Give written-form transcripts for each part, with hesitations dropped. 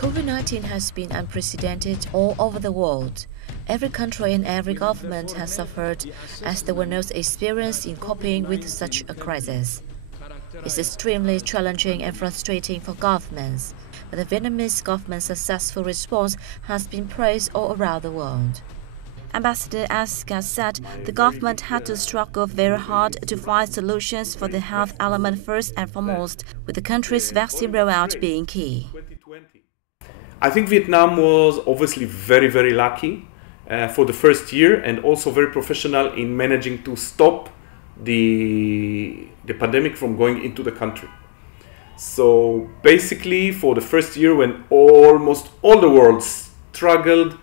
COVID-19 has been unprecedented all over the world. Every country and every government has suffered as there were no experience in coping with such a crisis. It's extremely challenging and frustrating for governments, but the Vietnamese government's successful response has been praised all around the world. Ambassador Aska said the government had to struggle very hard to find solutions for the health element first and foremost, with the country's vaccine rollout being key. I think Vietnam was obviously very lucky for the first year, and also very professional in managing to stop the pandemic from going into the country. So basically, for the first year, when almost all the world struggled,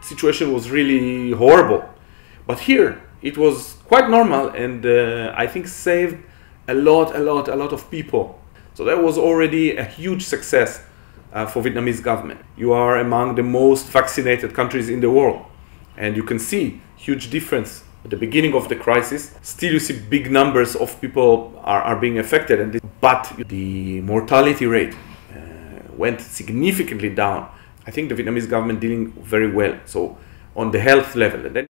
situation was really horrible. But here it was quite normal, and I think saved a lot of people. So that was already a huge success for Vietnamese government. You are among the most vaccinated countries in the world, and you can see huge difference at the beginning of the crisis. Still you see big numbers of people are being affected, but the mortality rate went significantly down. I think the Vietnamese government dealing very well, so on the health level. And then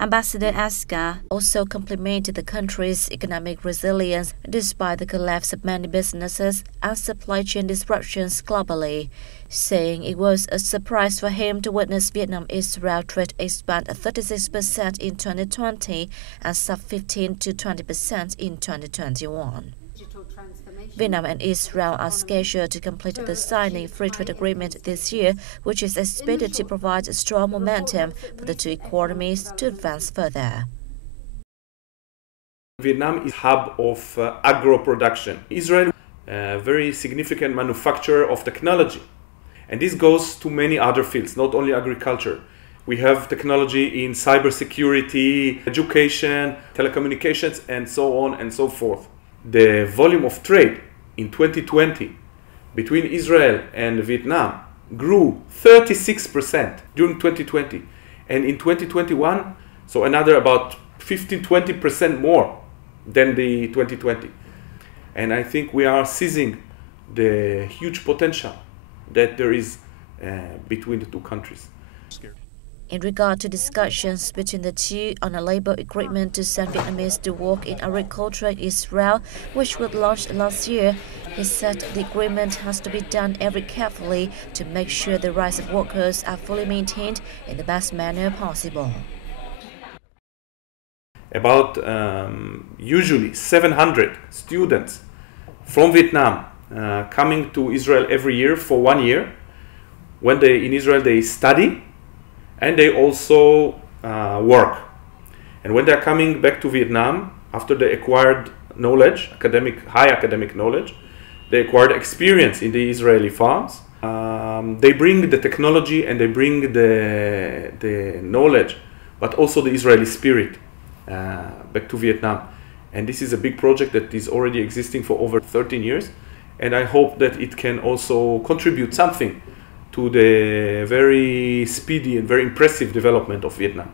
Ambassador Aska also complimented the country's economic resilience despite the collapse of many businesses and supply chain disruptions globally, saying it was a surprise for him to witness Vietnam-Israel trade expand 36% in 2020 and sub 15 to 20% in 2021. Vietnam and Israel are scheduled to complete the signing free trade agreement this year, which is expected to provide strong momentum for the two economies to advance further. Vietnam is a hub of agro production. Israel, a very significant manufacturer of technology. And this goes to many other fields, not only agriculture. We have technology in cybersecurity, education, telecommunications, and so on and so forth. The volume of trade in 2020 between Israel and Vietnam grew 36% during 2020. And in 2021, so another about 15-20% more than the 2020. And I think we are seizing the huge potential that there is between the two countries. In regard to discussions between the two on a labor agreement to send Vietnamese to work in agriculture in Israel, which was launched last year, he said the agreement has to be done very carefully to make sure the rights of workers are fully maintained in the best manner possible. About usually 700 students from Vietnam coming to Israel every year for 1 year. When in Israel they study, and they also work. And when they're coming back to Vietnam, after they acquired knowledge, high academic knowledge, they acquired experience in the Israeli farms. They bring the technology and they bring the knowledge, but also the Israeli spirit back to Vietnam. And this is a big project that is already existing for over 13 years. And I hope that it can also contribute something to the very speedy and very impressive development of Vietnam.